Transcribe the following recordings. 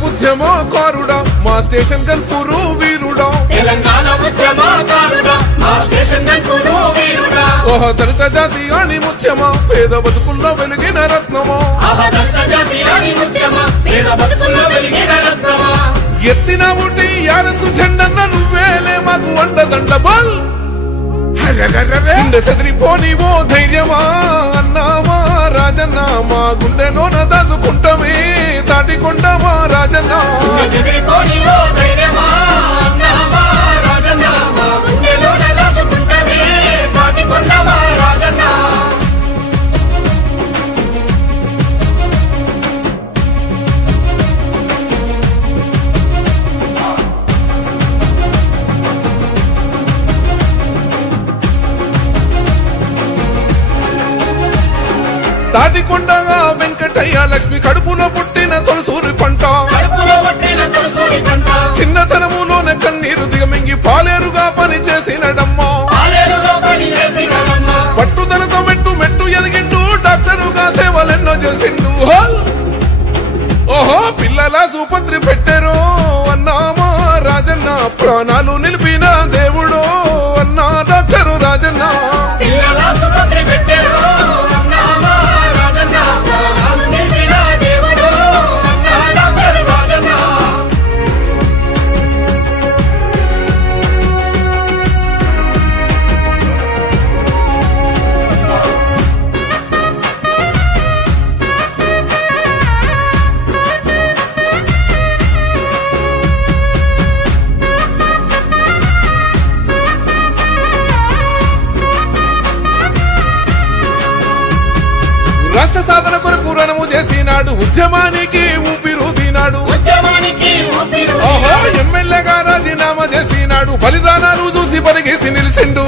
ఉద్యమకారుడా మా స్టేషన్ కన్పూరు వీరుడా ఓహో దళిత జాతి అని ముత్యమా పేద బతుకుల్లో వెలిగిన రత్నమా ఎత్తిన ఊటి యారసు జెండన్న నువ్వేలే మాకు అండదండ బల్ గుండె సదిరిపోని ఓ ధైర్యమా అన్నామా రాజన్న మా గుండెలోన దాచుకుంటమే తాటికొండమా రాజన్న తాటికొండగా వెంకటయ్య లక్ష్మి కడుపులో పుట్టిన తొలసూరి పంట చిన్నతనములోనే కన్నీరు దిగమింగి పాలేరుగా పని చేసినడమ్మా పట్టుదలతో మెట్టు ఎదిగిండు డాక్టరుగా సేవలెన్నో చేసిండు ఓహో పిల్లల సుపత్రి పెట్టారు అన్నామా రాజన్న ప్రాణాలు నిలిపిన దేవుడు అన్నా డాక్టరు రాజన్న రాష్ట్ర సాధన కొరకు రణము చేసినాడు ఉద్యమానికి ఊపిరుదినాడు ఓహో ఎమ్మెల్యేగా రాజీనామా చేసినాడు బలిదానాలు చూసి పరిగేసి నిలిచిండు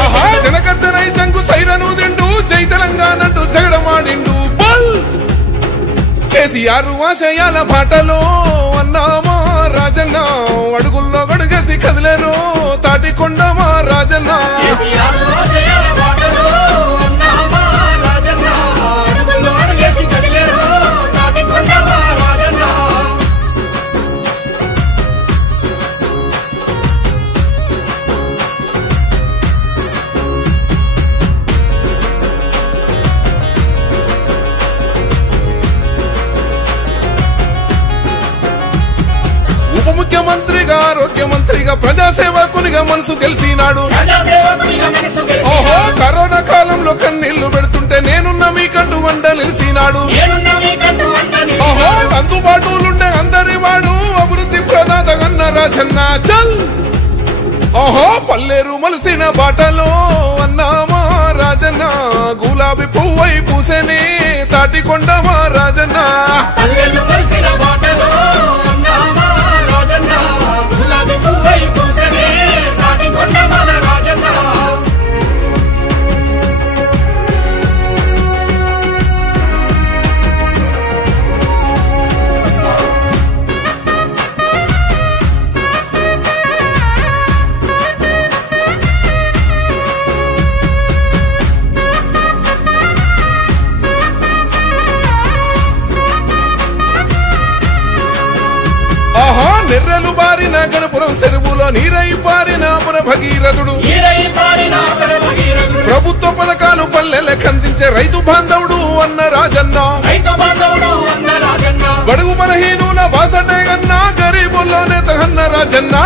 ఆహా జనకర్జనై జంగు సైరను దిండు జై తెలంగాణ అంటూ జగడమాడిండు బల్ కేసీఆర్ ఆశయాల బాటలో అన్నామా రాజన్న అడుగుల్లో గడుగేసి కదిలేరు తాటికొండమా రాజన్న ముఖ్యమంత్రిగా ఆరోగ్యమంత్రిగా ప్రజాసేవకునిగా మనసు గెలిచినాడు ఓహో కరోనా కాలంలో కన్నీళ్లు పెడుతుంటే నేనున్న మీకంటూ వండ నిలిచినాడు ఓహో అందుబాటులుండే అందరి వాడు అభివృద్ధి ప్రదాత గన్న రాజన్న చల్ ఓహో పల్లెరు మలిసిన బాటలో అన్నామా రాజన్న గులాబీ పువ్వై పూసెనే తాటికొండమా రాజన్న నెర్రలు బారిన గణపురం చెరువులో నీరై పారిన భగీరథుడు ప్రభుత్వ పథకాలు పల్లెలకు అందించే రైతు బాంధవుడు అన్న రాజన్న బడుగు బలహీనుల బాసటే అన్న గరీబుల్లోనే తగన్న రాజన్న